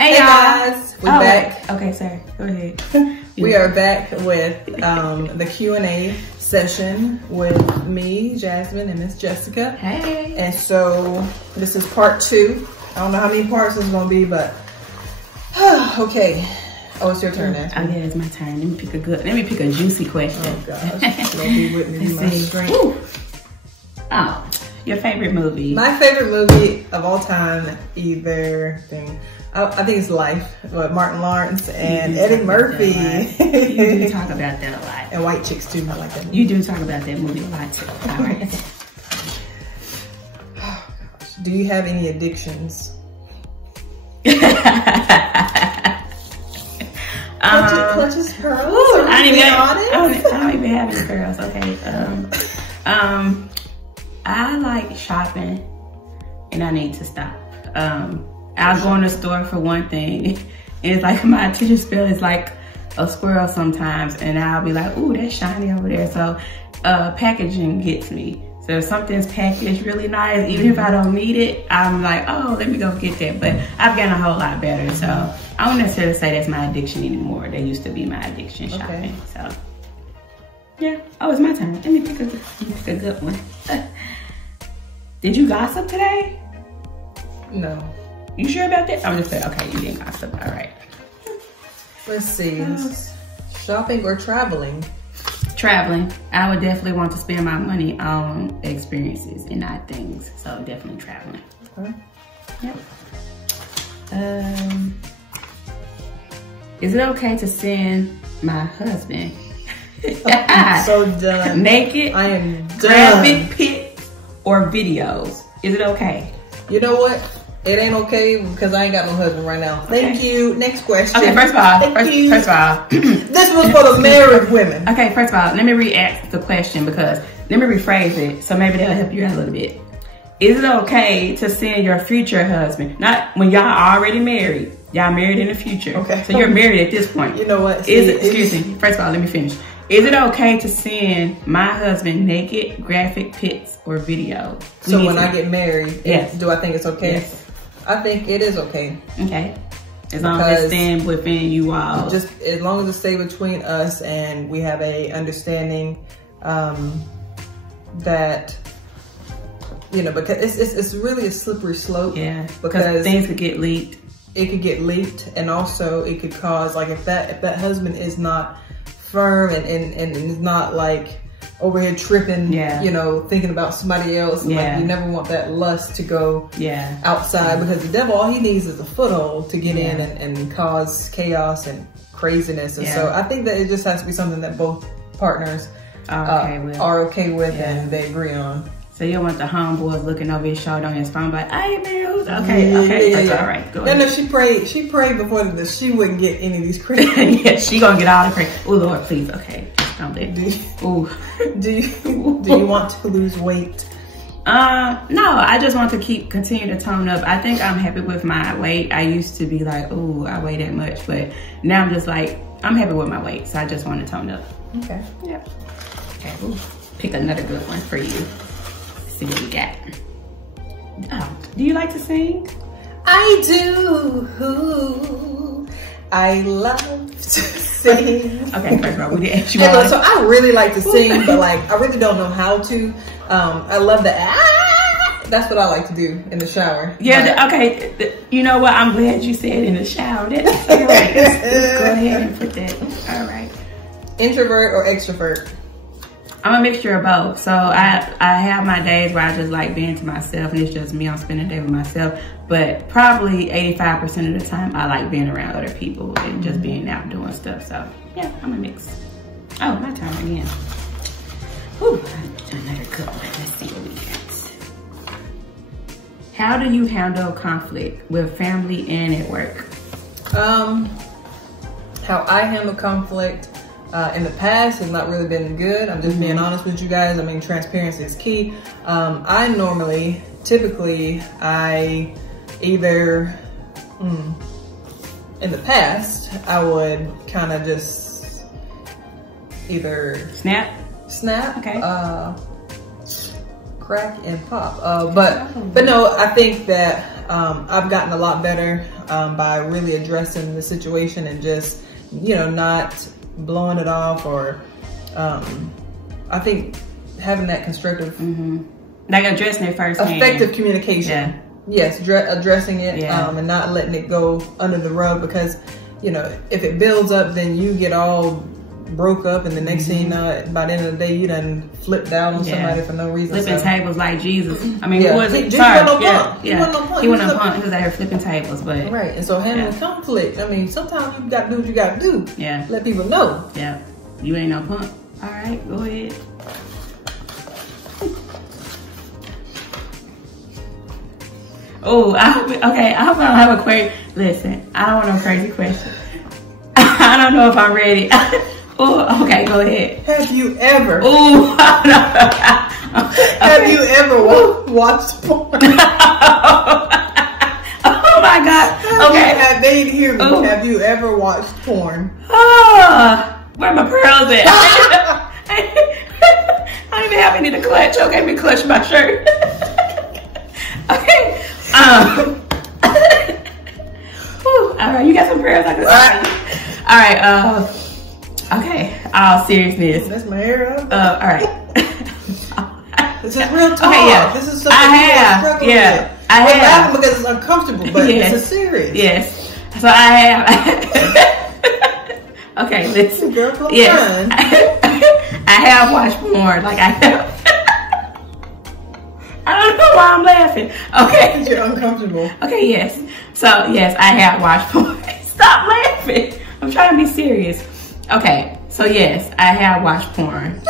Hey guys, we're back. Okay, sorry. Go ahead. We are back with the Q&A session with me, Jasmine, and Miss Jessica. Hey. And so this is part 2. I don't know how many parts this is gonna be, but okay. Oh, it's your turn now. Oh yeah, it's my turn. Let me pick a juicy question. Oh gosh, don't be with me, my strength. Oh, your favorite movie? My favorite movie of all time, I think it's Life with Martin Lawrence and Eddie Murphy. You do talk about that a lot. And White Chicks too, I like that movie. You do talk about that movie a lot too. All right. Oh gosh, do you have any addictions? Clutches pearls. Ooh, I don't even have any pearls. Okay. I like shopping, and I need to stop. I'll go in the store for one thing, and it's like my attention span is like a squirrel sometimes, and I'll be like, ooh, that's shiny over there. So packaging gets me. So if something's packaged really nice, even if I don't need it, I'm like, oh, let me go get that. But I've gotten a whole lot better. So I won't necessarily say that's my addiction anymore. That used to be my addiction, shopping. So yeah. Oh, it's my turn. Let me pick a good one. Did you gossip today? No. You sure about that? I'm just saying, okay, you didn't gossip. All right. Let's see. Shopping or traveling? Traveling. I would definitely want to spend my money on experiences and not things. So definitely traveling. Okay. Yep. Is it okay to send my husband I'm so done. naked? I am done. Graphic pics or videos? Is it okay? You know what? It ain't okay because I ain't got no husband right now. Thank you. Next question. Okay, first of all, this was for the married women. Okay, first of all, let me re-ask the question because let me rephrase it so maybe that'll help you out a little bit. Is it okay to send your future husband, not when y'all already married, y'all married in the future. Okay. So you're married at this point. You know what? Excuse me, first of all, let me finish. Is it okay to send my husband naked graphic pics or videos? So when I get married, yes. Do I think it's okay? Yes. I think it is okay. Okay. As long as it stands within you all. Just as long as it stays between us and we have a understanding that, you know, because it's really a slippery slope. Yeah. Because things could get leaked. It could get leaked, and also it could cause, like, if that husband is not firm and is not like over here tripping, you know, thinking about somebody else. And like, you never want that lust to go outside because the devil, all he needs is a foothold to get in and cause chaos and craziness. And so I think that it just has to be something that both partners are okay with and they agree on. So you don't want the homeboys looking over his shoulder on his phone like, hey man, who's okay, that's all right. Go ahead. No, she prayed before this. She wouldn't get any of these crazy. Yeah, she gonna get all the crazy. Oh Lord, please, okay. Do you want to lose weight? No, I just want to continue to tone up. I think I'm happy with my weight. I used to be like, oh, I weigh that much, but now I'm just like, I'm happy with my weight, so I just want to tone up. Okay. Yep. Okay. Ooh. Pick another good one for you. Let's see what we got. Oh, do you like to sing? I do. I love to sing. Okay, first of all, we didn't ask you. So I really like to sing, but like I really don't know how to. I love the that's what I like to do in the shower. Yeah, okay. You know what? I'm glad you said in the shower. That's all right. Let's go ahead and put that. All right. Introvert or extrovert? I'm a mixture of both. So I have my days where I just like being to myself and it's just me. I'm spending the day with myself. But probably 85% of the time I like being around other people and just being out doing stuff. So yeah, I'm a mix. Oh, my turn again. Whew, another good one. Let's see what we got. How do you handle conflict with family and at work? How I handle conflict in the past has not really been good. I'm just being honest with you guys. I mean, transparency is key. Typically, I either, in the past, I would kind of just either snap, okay, crack and pop. But no, I think that I've gotten a lot better by really addressing the situation and just, you know, not blowing it off, or I think having that constructive, like addressing it first, effective communication. Yes, addressing it, and not letting it go under the rug, because, you know, if it builds up, then you get all broke up, and the next thing you know, by the end of the day, you done flipped out on somebody for no reason. Flipping tables like Jesus. I mean, who was it? He wasn't no punk. He wasn't a punk. He was out here flipping tables, but right. And so handling conflict. I mean, sometimes you got to do what you got to do. Yeah. Let people know. Yeah. You ain't no punk. All right, go ahead. Oh, I hope I don't have a crazy. Listen, I don't want no crazy question. I don't know if I'm ready. Oh, okay, go ahead. Have you ever? Oh, have you ever watched porn? Oh my God. Okay. They didn't hear me. Ooh. Have you ever watched porn? Oh, where my pearls at? I don't even have any to clutch. Okay, me clutch my shirt. Okay. Whew, all right, you got some prayers I can say. All right. Okay. All seriousness. That's my hair up. All right. This is real talk. Okay, yeah. This is something I have. Yeah. I have. Laughing because it's uncomfortable, but it's serious. Yes. So I have. Okay, listen. Girl, come on. I have watched porn. Like I have. I don't know why I'm laughing. Okay. You're uncomfortable. Okay, yes. So, yes, I have watched porn. Stop laughing. I'm trying to be serious. Okay, so yes, I have watched porn.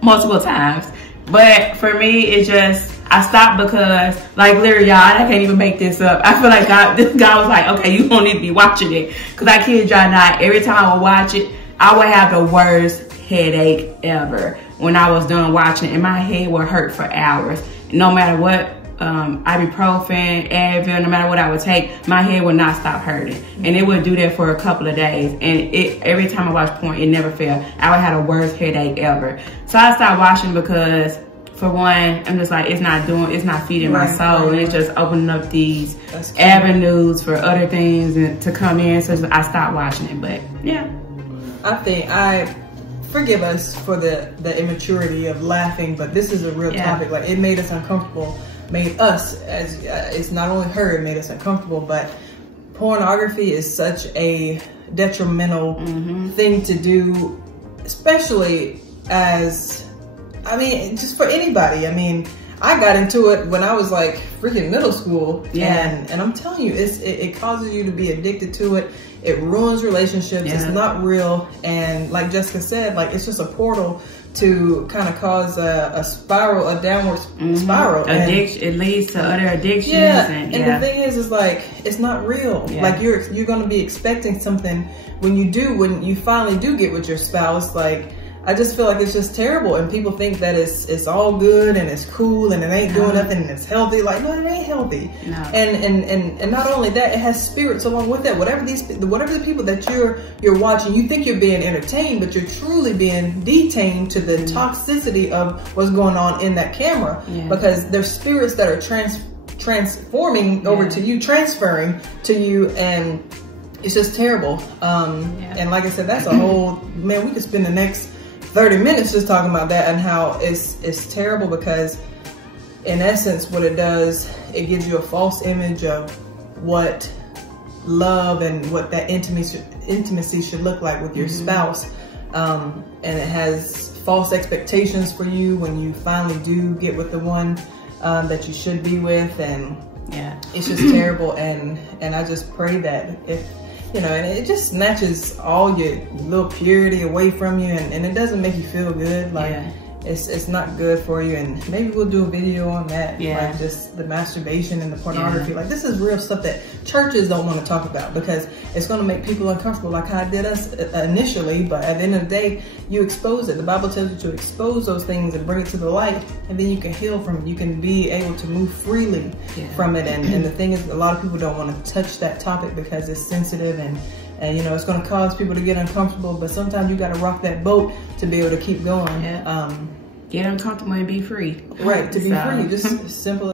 Multiple times. But for me, it just, I stopped because, like, literally, y'all, I can't even make this up. I feel like this guy was like, okay, you don't need to be watching it. Because I kid y'all not, every time I would watch it, I would have the worst headache ever when I was done watching, and my head would hurt for hours. No matter what, ibuprofen, Advil, no matter what I would take, my head would not stop hurting. And it would do that for a couple of days. And every time I watched porn, it never failed. I would have the worst headache ever. So I stopped watching because, for one, I'm just like, it's not feeding my soul. And it's just opening up these avenues for other things and to come in. So I stopped watching it, but yeah. Forgive us for the immaturity of laughing, but this is a real topic. Like, it made us uncomfortable, made us, as it's not only her, it made us uncomfortable, but pornography is such a detrimental thing to do, especially as, I mean, just for anybody. I mean, I got into it when I was like freaking middle school, and I'm telling you, it causes you to be addicted to it. It ruins relationships. It's not real. And like Jessica said, like, it's just a portal to kind of cause a spiral, a downward spiral. Addiction. It leads to other addictions. And the thing is like, it's not real. Like, you're going to be expecting something when you finally do get with your spouse. Like, I just feel like it's just terrible, and people think that it's all good and it's cool and it ain't doing nothing and it's healthy. Like, no, it ain't healthy. No. And not only that, it has spirits along with that. Whatever the people that you're watching, you think you're being entertained, but you're truly being detained to the toxicity of what's going on in that camera, because there's spirits that are transforming over to you, transferring to you, and it's just terrible. And like I said, that's a whole, man, we could spend the next 30 minutes just talking about that and how it's terrible, because in essence what it does, it gives you a false image of what love and what that intimacy should look like with your spouse. And it has false expectations for you when you finally do get with the one that you should be with, and it's just terrible. And I just pray that if, you know, and it just snatches all your little purity away from you, and it doesn't make you feel good. Like, it's not good for you. And maybe we'll do a video on that, like just the masturbation and the pornography. Like, this is real stuff that churches don't want to talk about, because it's going to make people uncomfortable, like how it did us initially. But at the end of the day, you expose it. The Bible tells you to expose those things and bring it to the light, and then you can heal from it. You can be able to move freely from it. And the thing is, a lot of people don't want to touch that topic because it's sensitive, and you know, it's going to cause people to get uncomfortable. But sometimes you got to rock that boat to be able to keep going. Get uncomfortable and be free. Right, to be free. Just simple.